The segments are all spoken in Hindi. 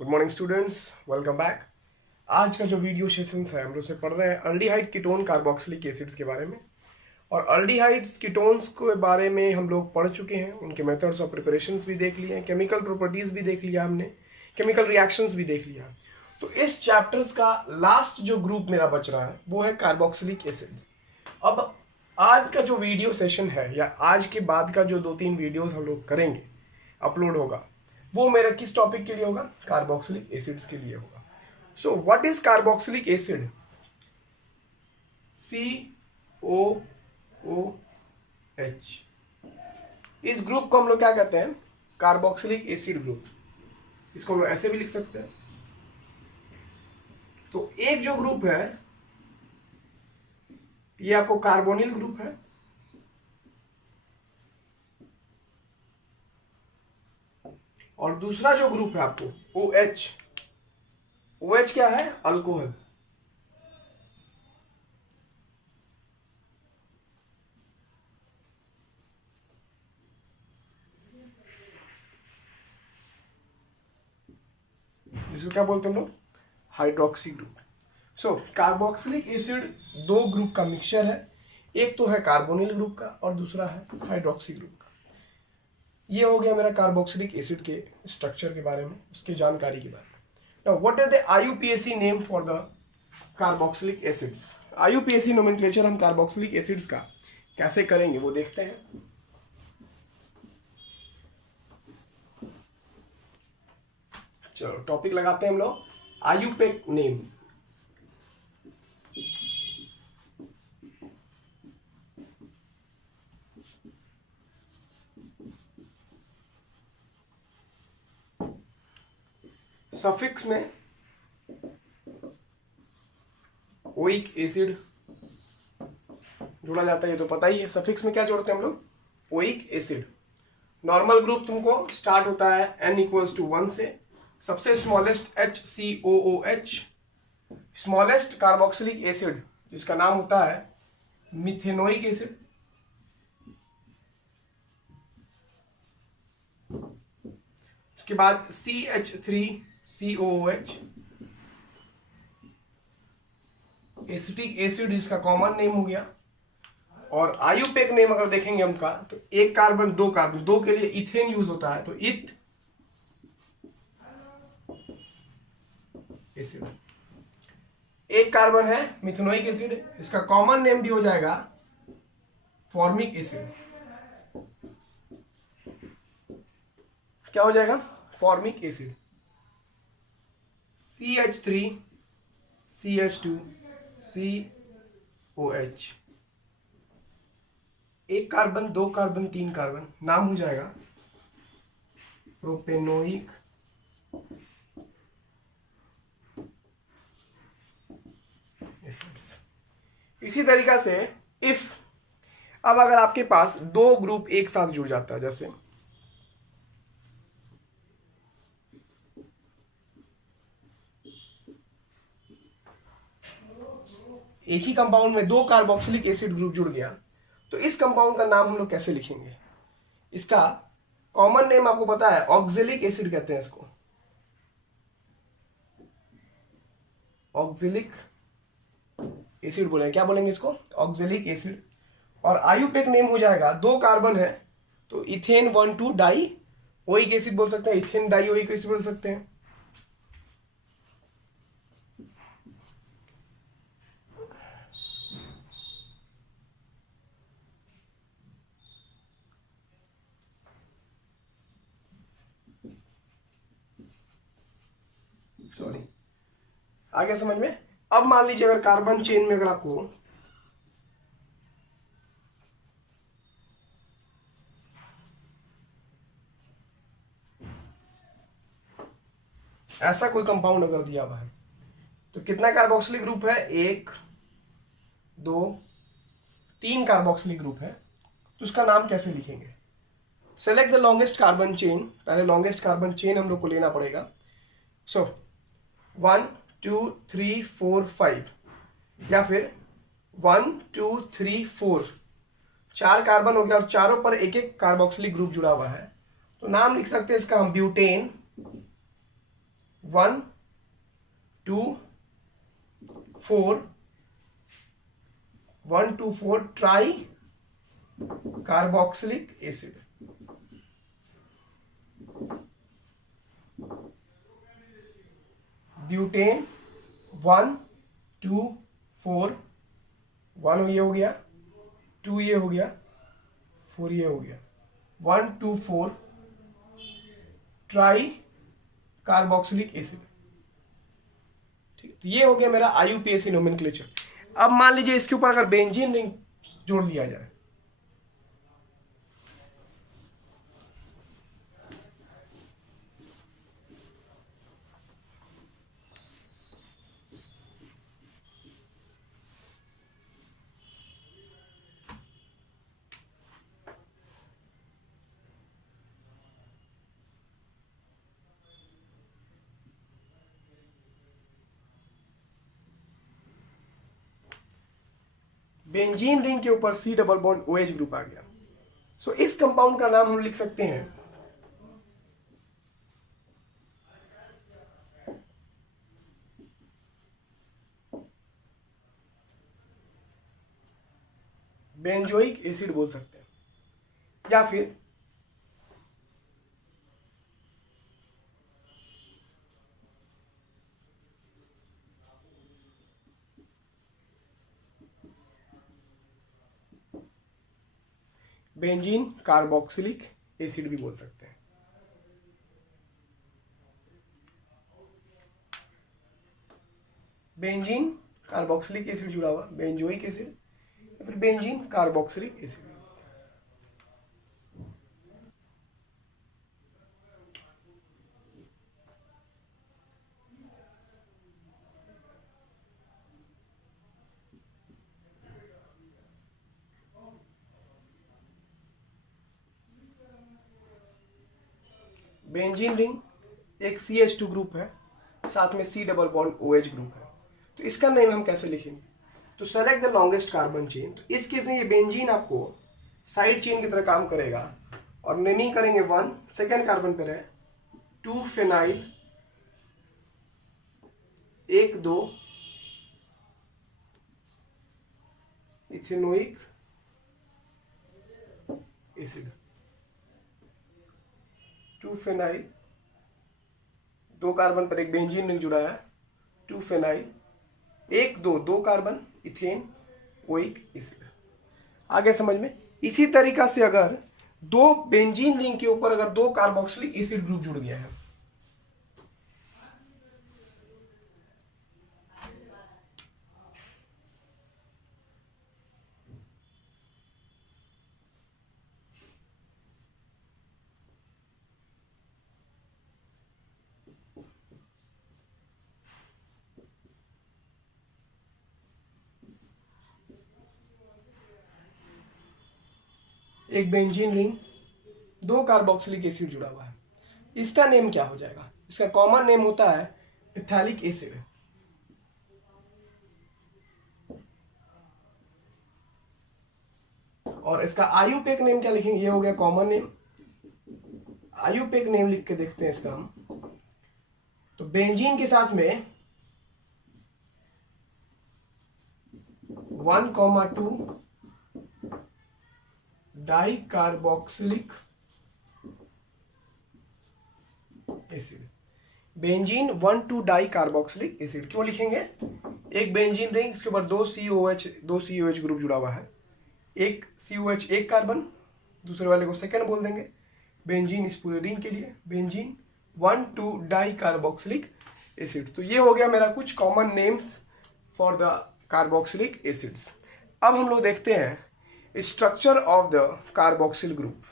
Good morning students, welcome back. आज का जो वीडियो सेशन है हम लोग से पढ़ रहे हैं अल्डिहाइड कीटोन कार्बोक्सिलिक एसिड्स के बारे में। और अल्डिहाइड्स कीटोन्स के बारे में हम लोग पढ़ चुके हैं, उनके मेथड्स ऑफ प्रिपरेशंस भी देख लिए हैं, केमिकल प्रॉपर्टीज भी देख लिया हमने, केमिकल रिएक्शंस भी देख लिया। तो इस चैप्टर्स का लास्ट जो ग्रुप मेरा बच रहा है वो है कार्बोक्सिलिक एसिड। अब आज का जो वीडियो सेशन है या आज के बाद का जो 2-3 वीडियोस हम लोग करेंगे, अपलोड होगा, वो मेरा किस टॉपिक के लिए होगा? कार्बोक्सिलिक एसिड्स के लिए होगा। So what is carboxylic acid? COOH। इस ग्रुप को हम लोग क्या कहते हैं? Carboxylic acid group. इसको हम ऐसे भी लिख सकते हैं। तो एक जो ग्रुप है ये आपको कार्बोनिल ग्रुप है, और दूसरा जो ग्रुप है आपको OH। OH क्या है? अल्कोहल। जिसको क्या बोलते हैं हम लोग? Hydroxy group. So carboxylic acid दो ग्रुप का मिक्सचर है, एक तो है कार्बोनिल ग्रुप का और दूसरा है हाइड्रोक्सी ग्रुप का। ये हो गया मेरा कार्बोक्सिलिक एसिड के स्ट्रक्चर के बारे में, उसकी जानकारी के बारे में। Now what is the IUPAC name for the carboxylic acids? IUPAC nomenclature हम कार्बोक्सिलिक एसिड्स का कैसे करेंगे वो देखते हैं। चलो टॉपिक लगाते हैं हम लोग, IUPAC नेम। सफिक्स में ओइक एसिड जोड़ा जाता है, ये तो पता ही है। सफिक्स में क्या जोड़ते हैं हम लोग? Oic acid. नॉर्मल ग्रुप तुमको स्टार्ट होता है N=1 से, सबसे smallest HCOOH, smallest carboxylic acid जिसका नाम होता है मिथेनोइक एसिड। इसके बाद CH3COOH, एसिटिक एसिड इसका कॉमन नेम हो गया। और IUPAC नेम अगर देखेंगे हम का, तो एक कार्बन दो कार्बन, दो के लिए इथेन यूज होता है, तो इथ एसिड। एक कार्बन है मिथेनोइक एसिड, इसका कॉमन नेम भी हो जाएगा फॉर्मिक एसिड। क्या हो जाएगा? Formic acid. CH3CH2COH, एक कार्बन दो कार्बन तीन कार्बन, नाम हो जाएगा प्रोपेनोइक एसिड्स। इसी तरीका से इफ अब अगर आपके पास दो ग्रुप एक साथ जुड़ जाता है, जैसे एक ही कंपाउंड में दो कार्बोक्सिलिक एसिड ग्रुप जुड़ गया, तो इस कंपाउंड का नाम हम लोग कैसे लिखेंगे? इसका कॉमन नेम आपको पता है, ऑक्जेलिक एसिड कहते हैं इसको। ऑक्जेलिक एसिड बोलेंगे, क्या बोलेंगे इसको? Oxalic acid. और IUPAC नेम हो जाएगा, दो कार्बन है तो इथेन 1,2 डाई ओइक एसिड बोल सकते हैं, इथेन डाई ओइक एसिड बोल सकते हैं। सॉरी, आ गया समझ में? अब मान लीजिए अगर कार्बन चेन में अगर आपको ऐसा कोई कंपाउंड अगर दिया हुआ है, तो कितना कार्बोक्सिलिक ग्रुप है? 1 2 3 कार्बोक्सिलिक ग्रुप है, तो उसका नाम कैसे लिखेंगे? Select the longest carbon chain. पहले लॉन्गेस्ट कार्बन चेन हम लोग को लेना पड़ेगा। सो 1 2 3 4 5, या फिर 1 2 3 4, 4 कार्बन हो गया और चारों पर एक एक कार्बोक्सिलिक ग्रुप जुड़ा हुआ है, तो नाम लिख सकते हैं इसका हम butane, 1 2 4 1 2 4 try carboxylic acid. Butane 1 2 4 1 ये हो गया, 2 ये हो गया, 4 ये हो गया, 1 2 4 ट्राई कार्बोक्सिलिक एसिड। ठीक है, तो ये हो गया मेरा IUPAC नोमेनक्लेचर। अब मान लीजिए इसके ऊपर अगर बेंजीन रिंग जोड़ दिया जाए, बेंजीन रिंग के ऊपर C double bond OH group आ गया। सो इस कंपाउंड का नाम हम लिख सकते हैं बेंजोइक एसिड बोल सकते हैं, या फिर बेंजीन कार्बोक्सिलिक एसिड भी बोल सकते हैं। बेंजीन कार्बोक्सिलिक एसिड जुड़ा हुआ बेंजोइक एसिड या फिर benzene carboxylic acid. Benzene ring एक CH2 ग्रुप है, साथ में C double bond OH group है। तो इसका नेम हम कैसे लिखेंगे? तो select the longest carbon chain. तो इस केस में ये बेंजीन आपको साइड चेन की तरह काम करेगा और नेमिंग करेंगे 1, सेकेंड कार्बन पर है 2 phenyl 1 2 ethanoic acid. 2 phenyl, 2 carbon पर एक बेंजीन रिंग जुड़ा है, 2 phenyl 1 2 2 carbon ethane oic acid. आगे समझ में? इसी तरीका से अगर 2 बेंजीन रिंग के ऊपर अगर 2 कार्बोक्सिलिक एसिड ग्रुप जुड़ गया है, एक बेंजीन रिंग 2 कार्बोक्सिलिक एसिड जुड़ा हुआ है, इसका नेम क्या हो जाएगा? इसका कॉमन नेम होता है इथैलिक एसिड। और इसका आयुपेक नेम क्या लिखेंगे? ये हो गया कॉमन नेम। आयुपेक नेम लिख के देखते हैं इसका हम। तो बेंजीन के साथ में 1,2 di carboxylic acid. Benzene 1,2 di carboxylic acid क्यों लिखेंगे? एक बेंजीन रिंग, इसके ऊपर 2 COH ग्रुप जुड़ा हुआ है, एक COH एक कार्बन, दूसरे वाले को सेकंड बोल देंगे। बेंजीन इस पूरे रिंग के लिए बेंजीन 1,2 डाई कार्बोक्सिलिक एसिड। तो ये हो गया मेरा कुछ common names for the carboxylic acids. अब हम लोग देखते हैं structure of the carboxyl group.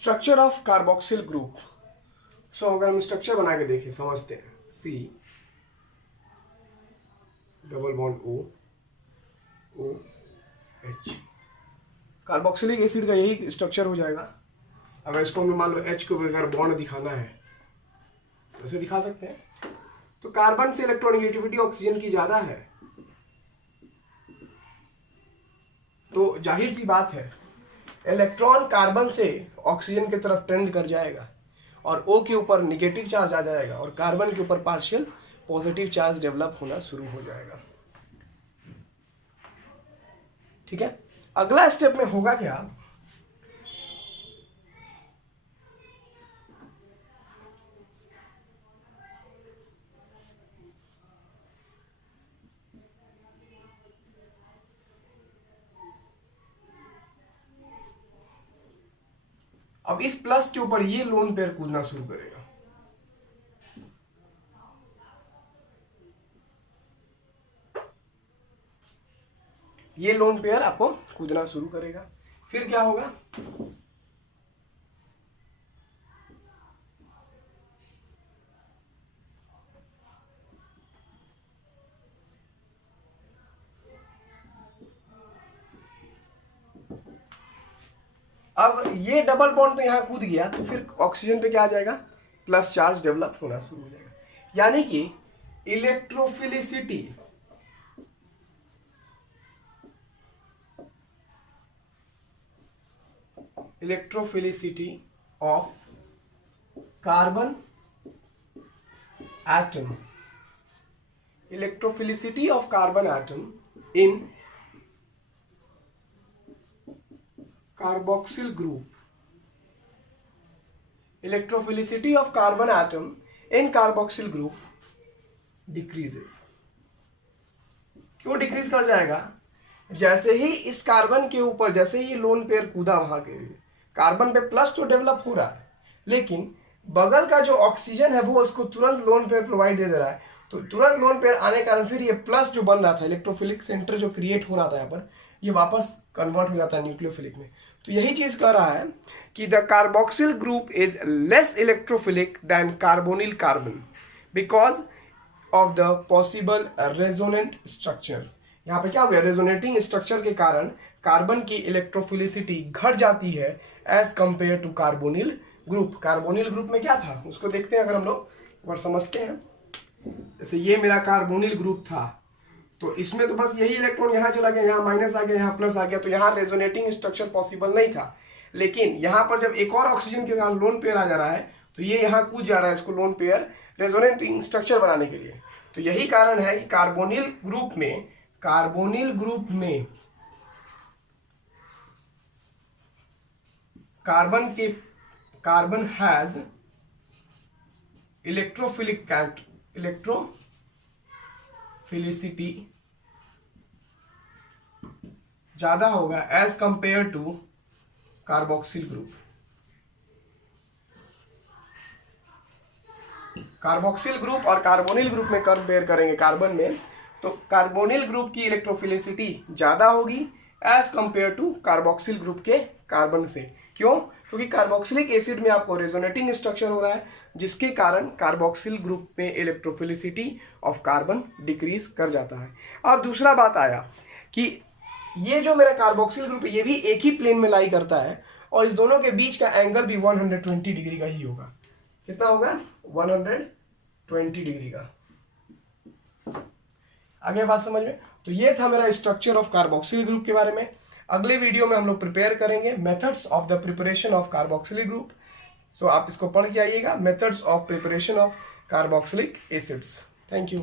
Structure of carboxyl group. So अगर हम स्ट्रक्चर बना के देखें, समझते हैं। C double bond O H, carboxylic acid का यही स्ट्रक्चर हो जाएगा। अगर इसको हमें मान लो H को अगर बॉन्ड दिखाना है तो ऐसे दिखा सकते हैं। तो कार्बन से इलेक्ट्रोनेगेटिविटी ऑक्सीजन की ज्यादा है, तो जाहिर सी बात है इलेक्ट्रॉन कार्बन से ऑक्सीजन की तरफ ट्रेंड कर जाएगा और O के ऊपर निगेटिव चार्ज आ जाएगा और कार्बन के ऊपर पार्शियल पॉजिटिव चार्ज डेवलप होना शुरू हो जाएगा। ठीक है, अगला स्टेप में होगा क्या, अब इस प्लस के ऊपर ये लोन पेयर कूदना शुरू करेगा। ये लोन पेयर आपको कूदना शुरू करेगा। फिर क्या होगा, अब ये डबल बॉन्ड तो यहां कूद गया, तो फिर ऑक्सीजन पे क्या आ जाएगा, प्लस चार्ज डेवलप होना शुरू हो जाएगा। यानी कि electrophilicity of carbon atom, electrophilicity of carbon atom in carboxyl group, electrophilicity of carbon atom in carboxyl group decreases। क्यों डिक्रीज कर जाएगा, जैसे ही इस कार्बन के ऊपर, जैसे ही लोन पेयर कूदा वहां के कार्बन पे प्लस तो डेवलप हो रहा है, लेकिन बगल का जो ऑक्सीजन है वो उसको तुरंत लोन पेयर प्रोवाइड दे दे रहा है, तो तुरंत लोन पेयर आने के कारण फिर ये प्लस जो बन रहा था, इलेक्ट्रोफिलिक सेंटर जो क्रिएट हो रहा था यहाँ पर, ये वापस कन्वर्ट हो जाता है न्यूक्लियोफिलिक में। तो यही चीज कह रहा है कि the carboxyl group is less electrophilic than carbonyl carbon because of the possible resonant structures. यहाँ पे क्या हो गया, रेजोनेटिंग स्ट्रक्चर के कारण कार्बन की इलेक्ट्रोफिलिसिटी घट जाती है as compare to carbonyl group. Carbonyl group में क्या था उसको देखते हैं, अगर हम लोग एक बार समझते हैं। जैसे ये मेरा कार्बोनिल ग्रुप था, तो इसमें तो बस यही इलेक्ट्रॉन यहाँ चला गया, यहाँ माइनस आ गया, यहाँ प्लस आ गया, तो यहाँ रेजोनेटिंग स्ट्रक्चर पॉसिबल नहीं था। लेकिन यहाँ पर जब एक और ऑक्सीजन के साथ लोन पेयर आ जा रहा है, तो ये यहाँ कूद जा रहा है इसको लोन पेयर रेजोनेटिंग स्ट्रक्चर बनाने के लिए। तो यही कारण है कि कार्बोनिल ग्रुप में कार्बन हैज इलेक्ट्रोफिलिसिटी ज्यादा होगा as compare to carboxyl group. Carboxyl group और कार्बोनिल ग्रुप में कंपेयर करेंगे कार्बन में, तो कार्बोनिल ग्रुप की इलेक्ट्रोफिलिसिटी ज्यादा होगी as compare to carboxyl group के कार्बन से। क्यों, क्योंकि कार्बोक्सिलिक एसिड में आपको रेजोनेटिंग स्ट्रक्चर हो रहा है, जिसके कारण कार्बोक्सिल ग्रुप में इलेक्ट्रोफिलिसिटी ऑफ कार्बन डिक्रीज कर जाता है। अब दूसरा बात आया कि ये जो मेरा कार्बोक्सिल ग्रुप है ये भी एक ही प्लेन में लाई करता है और इस दोनों के बीच का एंगल भी 120 डिग्री का ही होगा। कितना होगा, 120 डिग्री का। आगे बात समझ में। तो ये था मेरा स्ट्रक्चर ऑफ कार्बोक्सिल ग्रुप के बारे में। अगले वीडियो में हम लोग प्रिपेयर करेंगे methods of the preparation of carboxylic group. So आप इसको पढ़ के आइएगा, methods of preparation of carboxylic acids. Thank you.